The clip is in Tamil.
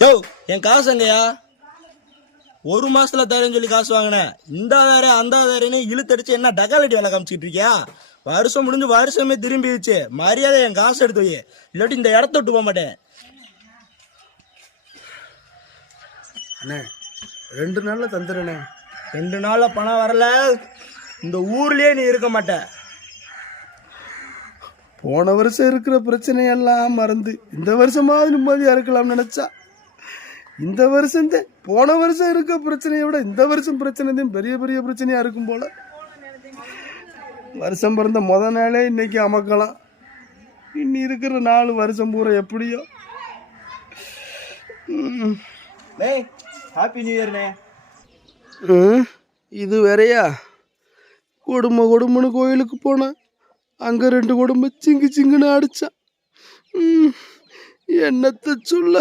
யோ என் காசு எங்கயா? ஒரு மாசத்துல தரேன்னு சொல்லி காசு வாங்கினேன். இந்த ஆதாரம் அந்த ஆதாரன்னு இழுத்தடிச்சு என்ன டக்காலட்டி வேலை காமிச்சிட்டு இருக்கியா? வருஷம் முடிஞ்சு வருஷமே திரும்பிடுச்சு. மரியாதை என் காசு எடுத்து வை, இல்லாட்டி இந்த இடத்த விட்டு போக மாட்டேன். அண்ணே 2 நாள்ல தந்துடுறேண்ணே. 2 நாள்ல பணம் வரல, இந்த ஊர்லயே நீ இருக்க மாட்ட. போன வருஷம் இருக்கிற பிரச்சனையெல்லாம் மறந்து இந்த வருஷமாவது நிம்மதியா இருக்கலாம்னு நினைச்சா, இந்த வருஷம் போன வருஷம் இருக்க பிரச்சனையை விட இந்த வருஷம் பிரச்சனை தான் பெரிய பெரிய பிரச்சனையா இருக்கும் போல. வருஷம் பிறந்த நாளே இன்னைக்கு அமக்கலாம். இன்னி இருக்கிற 4 வருஷம் பூரா எப்படியோ. ஹாப்பி நியூ இயர்னே. இது வேறையா? கொடுமைன்னு கோயிலுக்கு போனேன். அங்கே 2 குடும்பம் சிங்குன்னு அடித்தான். என்னத்தை சொல்ல.